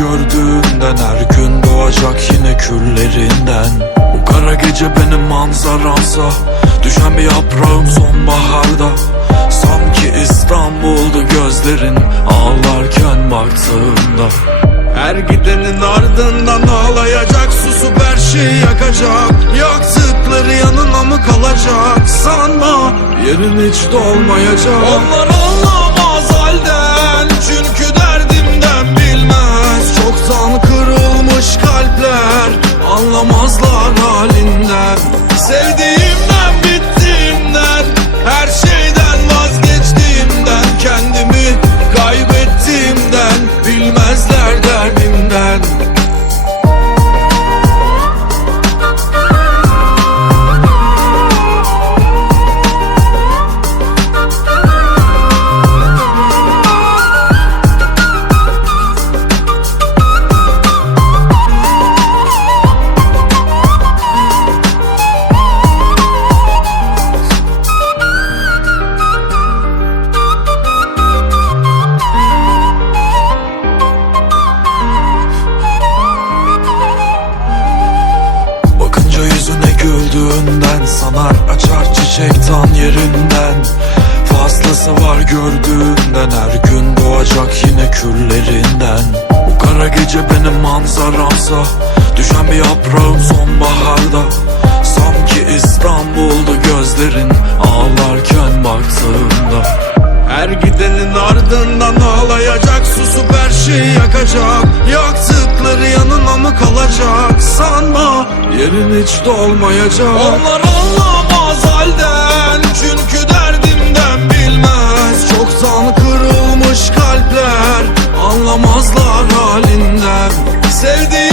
gördüğünden Her gün doğacak yine küllerinden. Bu kara gece benim manzaramsa Düşen bir yaprağım sonbaharda. Sanki İstanbul'du gözlerin Ağlarken baktığımda. Her gidenin ardından ağlayacak Susup her şeyi yakacak. Yaktıkları yanına mı kalacak? Sanma yerin hiç dolmayacak. Onlar anlamaz güldüğünden Sanar açar çiçek tan yerinden. Fazlası var gördüğünden Her gün doğacak yine küllerinden. Bu kara gece benim manzaramsa Düşen bir yaprağım sonbaharda. Sanki İstanbul'du gözlerin Ağlarken baktığımda. Her gidenin ardından ağlayacak Susup her şeyi yakacak. Yaktıkları yanına mı kalacak? Sanma yerin hiç dolmayacak. Onlar anlamaz halden Çünkü derdimden bilmez. Çoktan kırılmış kalpler Anlamazlar halinden. Sevdiğim